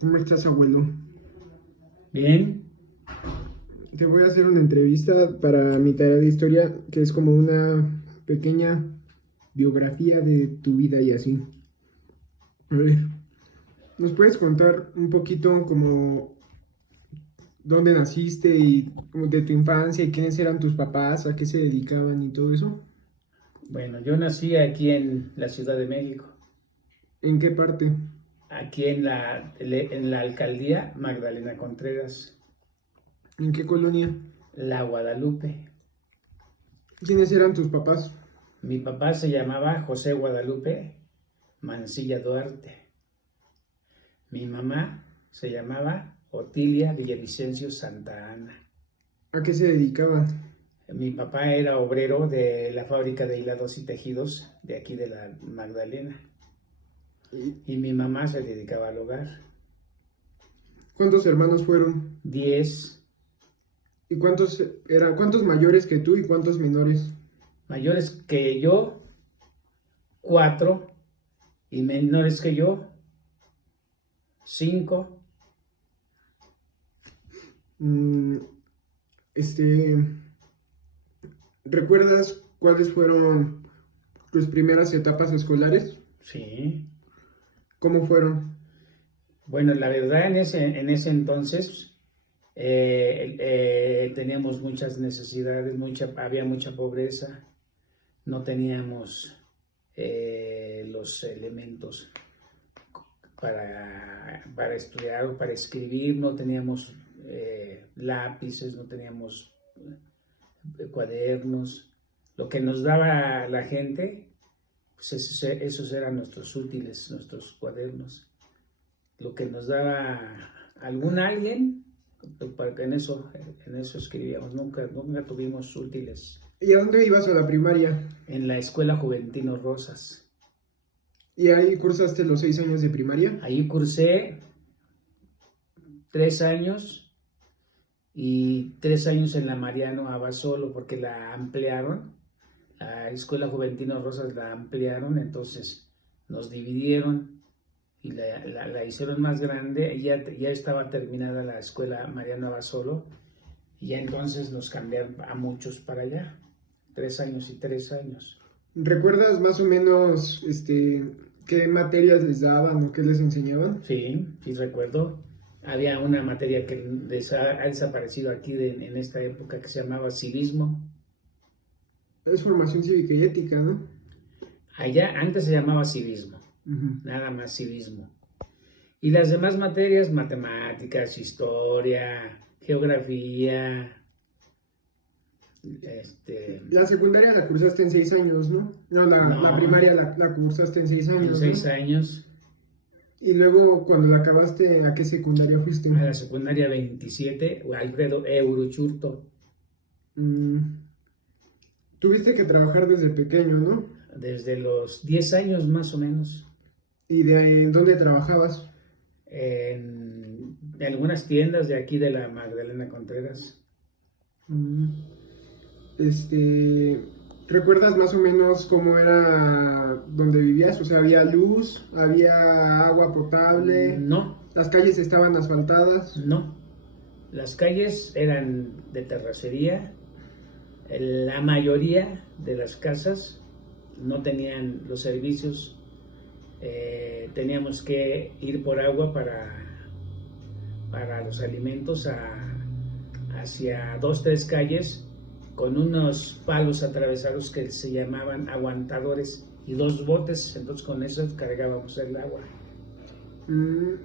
¿Cómo estás, abuelo? Bien, Te voy a hacer una entrevista para mi tarea de historia, que es como una pequeña biografía de tu vida y así. A ver, ¿nos puedes contar un poquito como dónde naciste y como de tu infancia y quiénes eran tus papás, a qué se dedicaban y todo eso? bueno, yo nací aquí en la Ciudad de México, ¿En qué parte? aquí en la alcaldía Magdalena Contreras, ¿En qué colonia? La Guadalupe. ¿Quiénes eran tus papás? Mi papá se llamaba José Guadalupe Mancilla Duarte. Mi mamá se llamaba Otilia Villavicencio Santa Ana. ¿A qué se dedicaban? Mi papá era obrero de la fábrica de hilados y tejidos de aquí de la Magdalena ¿Y y mi mamá se dedicaba al hogar. ¿Cuántos hermanos fueron? 10 ¿Y cuántos mayores que tú y cuántos menores? mayores que yo, 4, y menores que yo, 5. Mm, este, ¿Recuerdas cuáles fueron tus primeras etapas escolares? Sí. ¿Cómo fueron? Bueno, la verdad en ese entonces teníamos muchas necesidades, había mucha pobreza, no teníamos los elementos para estudiar o para escribir, no teníamos lápices, no teníamos cuadernos. Lo que nos daba la gente, pues esos eran nuestros útiles, nuestros cuadernos. Lo que nos daba alguien, pues para que en eso escribíamos. Nunca tuvimos útiles. ¿Y a dónde ibas a la primaria? En la escuela Juventino Rosas. ¿Y ahí cursaste los 6 años de primaria? Ahí cursé 3 años y 3 años en la Mariano Abasolo porque la ampliaron. La escuela Juventino Rosas la ampliaron, entonces nos dividieron y la hicieron más grande. Y ya estaba terminada la escuela Mariano Abasolo y ya entonces nos cambiaron a muchos para allá. 3 años y 3 años. ¿Recuerdas más o menos qué materias les daban o qué les enseñaban? Sí recuerdo. Había una materia que ha desaparecido aquí en esta época que se llamaba civismo. Es formación cívica y ética, ¿no? Allá antes se llamaba civismo, Ujú. nada más civismo. Y las demás materias, matemáticas, historia, geografía, La secundaria la cursaste en 6 años, ¿no? No, la no, primaria la cursaste en seis en años, ¿no? 6 años, Y luego, cuando la acabaste, ¿a qué secundaria fuiste? a la secundaria 27, Alfredo Eurochurto, Mm, Tuviste que trabajar desde pequeño, ¿no? desde los 10 años más o menos, ¿Y en dónde trabajabas? en algunas tiendas de aquí de la Magdalena Contreras. Mm, Este, ¿Recuerdas más o menos cómo era donde vivías? O sea, ¿había luz? ¿Había agua potable? No, ¿Las calles estaban asfaltadas? no, las calles eran de terracería. La mayoría de las casas no tenían los servicios. Teníamos que ir por agua para los alimentos hacia 2, 3 calles con unos palos atravesados que se llamaban aguantadores y 2 botes. Entonces con eso cargábamos el agua.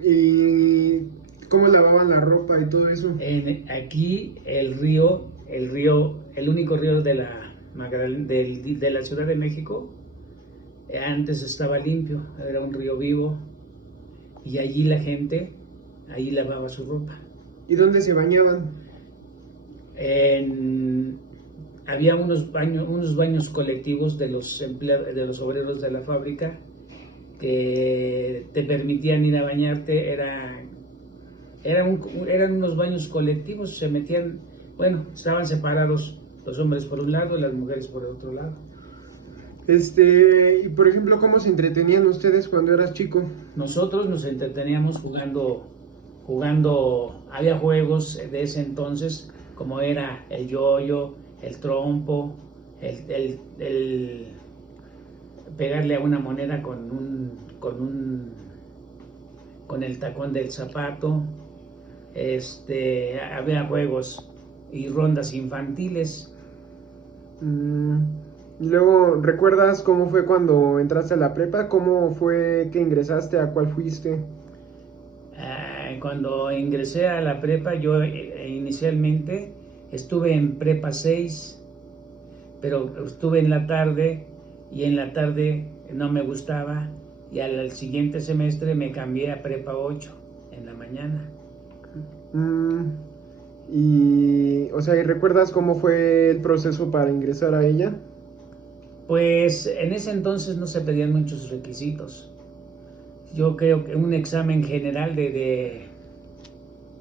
¿Y cómo lavaban la ropa y todo eso? Aquí el único río de la Ciudad de México, antes estaba limpio, era un río vivo y allí la gente, ahí lavaba su ropa. ¿Y dónde se bañaban? En- Había unos baños colectivos de los de los obreros de la fábrica que te permitían ir a bañarte. Eran unos baños colectivos, se metían, bueno, estaban separados los hombres por un lado y las mujeres por el otro lado. Y por ejemplo, ¿cómo se entretenían ustedes cuando eras chico? Nosotros nos entreteníamos jugando jugando, había juegos de ese entonces, como era el yoyo, el trompo, el pegarle a una moneda con el tacón del zapato. Había juegos y rondas infantiles. Y luego, ¿recuerdas cómo fue cuando entraste a la prepa? ¿Cómo fue que ingresaste? ¿A cuál fuiste? Cuando ingresé a la prepa, yo inicialmente estuve en prepa 6, pero estuve en la tarde y en la tarde no me gustaba y al siguiente semestre me cambié a prepa 8 en la mañana. Y, o sea, ¿y recuerdas cómo fue el proceso para ingresar a ella? Pues en ese entonces no se pedían muchos requisitos. Yo creo que un examen general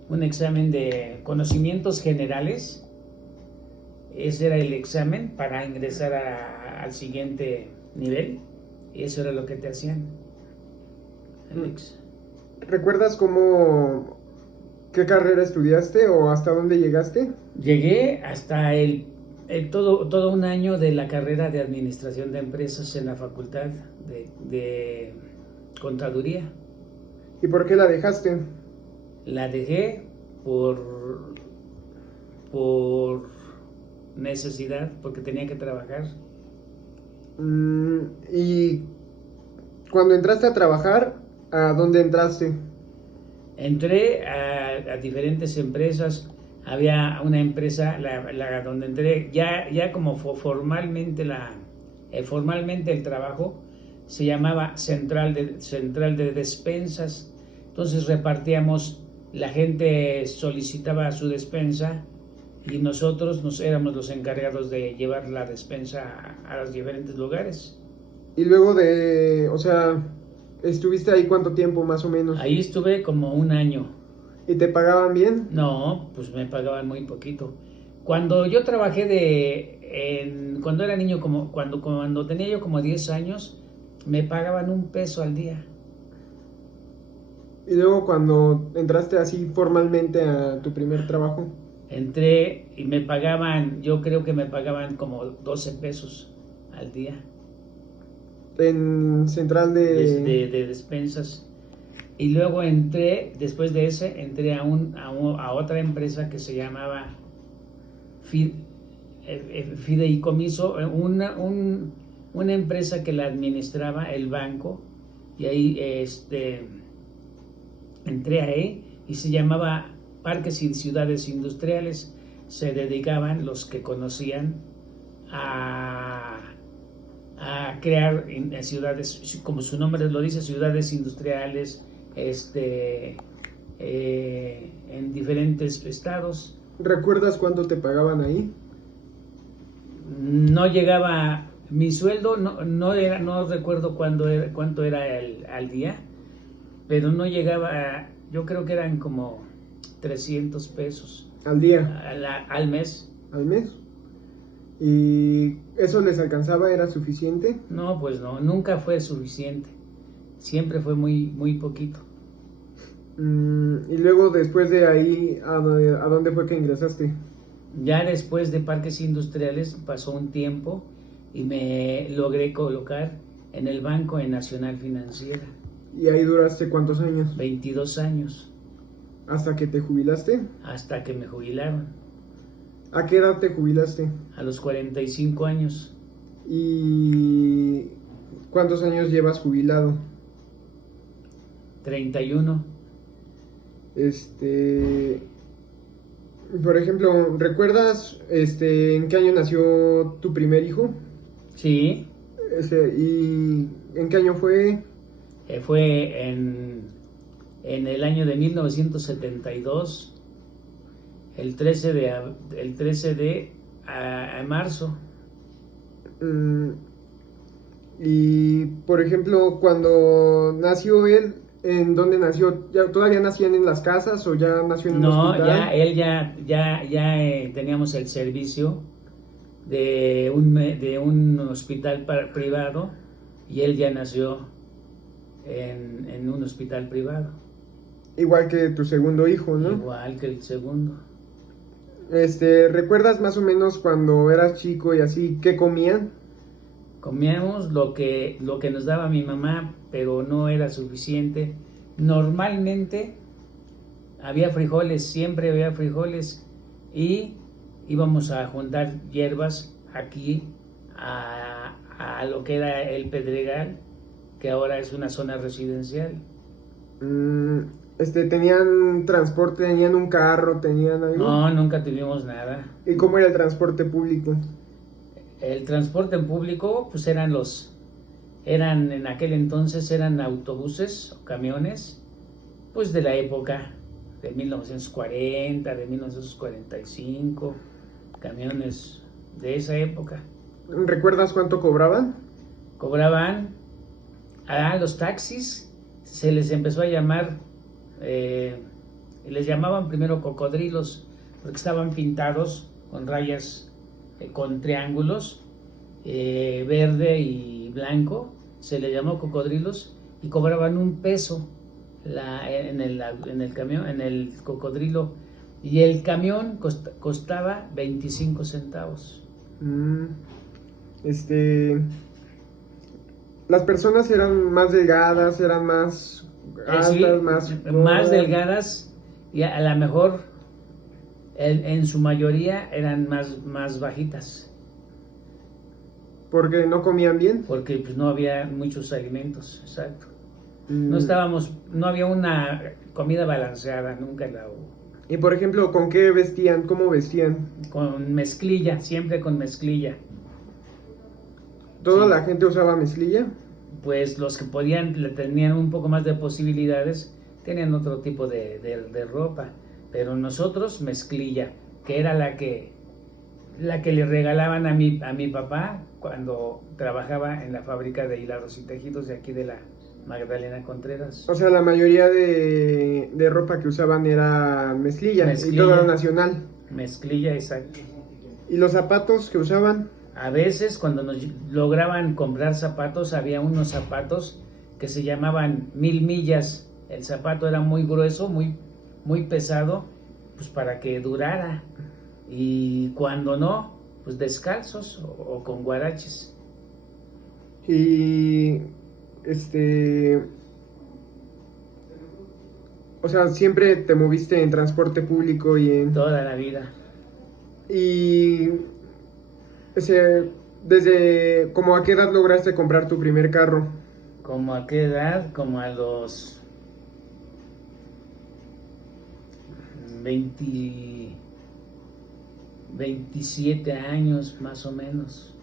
un examen de conocimientos generales, ese era el examen para ingresar al siguiente nivel, y eso era lo que te hacían, Alex. ¿Recuerdas qué carrera estudiaste o hasta dónde llegaste? Llegué hasta todo un año de la carrera de administración de empresas en la facultad de contaduría. ¿Y por qué la dejaste? La dejé por necesidad, porque tenía que trabajar. Y cuando entraste a trabajar, ¿a dónde entraste? Entré a diferentes empresas. Había una empresa donde entré, ya como formalmente formalmente el trabajo se llamaba central de despensas. Entonces repartíamos, la gente solicitaba su despensa y nosotros éramos los encargados de llevar la despensa a los diferentes lugares. Y luego o sea, ¿estuviste ahí cuánto tiempo más o menos? Ahí estuve como un año. ¿Y te pagaban bien? No, pues me pagaban muy poquito. Cuando yo trabajé cuando era niño, cuando tenía yo como 10 años, me pagaban $1 al día. Y luego cuando entraste así formalmente a tu primer trabajo. Entré y yo creo que me pagaban como 12 pesos al día. En central De despensas. Y luego después de ese, entré a otra empresa que se llamaba Fideicomiso, una empresa que la administraba el banco, y ahí entré ahí y se llamaba Parques y Ciudades Industriales. Se dedicaban, los que conocían, a crear ciudades, como su nombre lo dice, ciudades industriales, en diferentes estados. ¿Recuerdas cuánto te pagaban ahí? No llegaba, mi sueldo no recuerdo cuánto era al día, pero no llegaba, yo creo que eran como 300 pesos. ¿Al día? Al mes. ¿Al mes? ¿Y eso les alcanzaba? ¿Era suficiente? No, pues no, nunca fue suficiente. Siempre fue muy, muy poquito. Y luego después de ahí, ¿a dónde fue que ingresaste? Ya después de Parques Industriales pasó un tiempo y me logré colocar en el Banco Nacional Financiera. ¿Y ahí duraste cuántos años? 22 años. ¿Hasta que te jubilaste? Hasta que me jubilaron. ¿A qué edad te jubilaste? A los 45 años. ¿Y cuántos años llevas jubilado? 31. Por ejemplo, ¿recuerdas en qué año nació tu primer hijo? Sí. ¿Y en qué año fue? Fue en el año de 1972, el 13 de marzo. Y por ejemplo, cuando nació él, ¿en dónde nació? ¿Todavía nacían en las casas o ya nació en un hospital? No, él ya teníamos el servicio de un hospital privado, y él ya nació en un hospital privado. Igual que tu segundo hijo, ¿no? igual que el segundo. ¿Recuerdas más o menos cuando eras chico y así, qué comían? Comíamos lo que nos daba mi mamá, pero no era suficiente. Normalmente había frijoles, siempre había frijoles y íbamos a juntar hierbas aquí a lo que era el Pedregal, que ahora es una zona residencial. Mm, ¿Tenían transporte, tenían un carro, tenían algo? No, nunca tuvimos nada. ¿Y cómo era el transporte público? El transporte en público, pues eran en aquel entonces eran autobuses o camiones, pues de la época de 1940, de 1945, camiones de esa época. ¿Recuerdas cuánto cobraban? Cobraban a los taxis, se les empezó a llamar, les llamaban primero cocodrilos, porque estaban pintados con rayas, con triángulos, verde y blanco, se les llamó cocodrilos y cobraban $1 en el camión, en el cocodrilo, y el camión costaba 25 centavos. Mm, las personas eran más delgadas, eran más altas, Sí, más más gordas. delgadas y a lo mejor en su mayoría eran más bajitas, Porque no comían bien. porque pues no había muchos alimentos, exacto. Mm, No había una comida balanceada, nunca la hubo. Y por ejemplo, ¿con qué vestían? ¿Cómo vestían? Con mezclilla, siempre con mezclilla. ¿Toda Sí. la gente usaba mezclilla? Pues los que tenían un poco más de posibilidades, tenían otro tipo de ropa. Pero nosotros, mezclilla, que era la que le regalaban a mi papá cuando trabajaba en la fábrica de hilados y tejidos de aquí de la Magdalena Contreras. O sea, la mayoría de ropa que usaban era mezclilla, y todo era nacional. Mezclilla, exacto. ¿Y los zapatos que usaban? A veces cuando nos lograban comprar zapatos, había unos zapatos que se llamaban 1000 millas. El zapato era muy grueso, muy pesado, pues para que durara. Y cuando no, pues descalzos o con guaraches. Y o sea, siempre te moviste en transporte público Toda la vida. y desde como a qué edad lograste comprar tu primer carro. ¿Como a qué edad? Como a los 20, 27 años más o menos.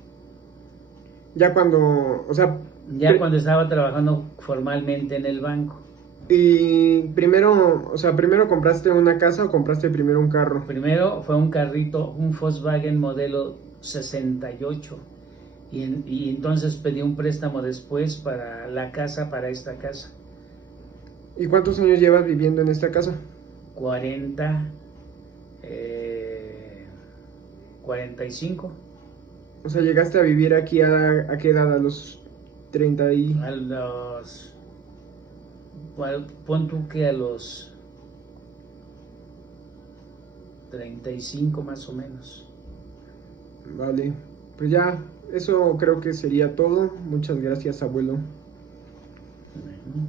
Ya cuando, o sea, Ya cuando estaba trabajando formalmente en el banco. y primero, o sea, primero compraste una casa o compraste primero un carro. Primero fue un carrito, un Volkswagen modelo 68. Y entonces pedí un préstamo después para la casa, para esta casa. ¿Y cuántos años llevas viviendo en esta casa? 40, 45. O sea, llegaste a vivir aquí a qué edad, a los 30 y... A los... Pon tú que a los 35 más o menos. Vale, pues ya, eso creo que sería todo. Muchas gracias, abuelo. Bueno.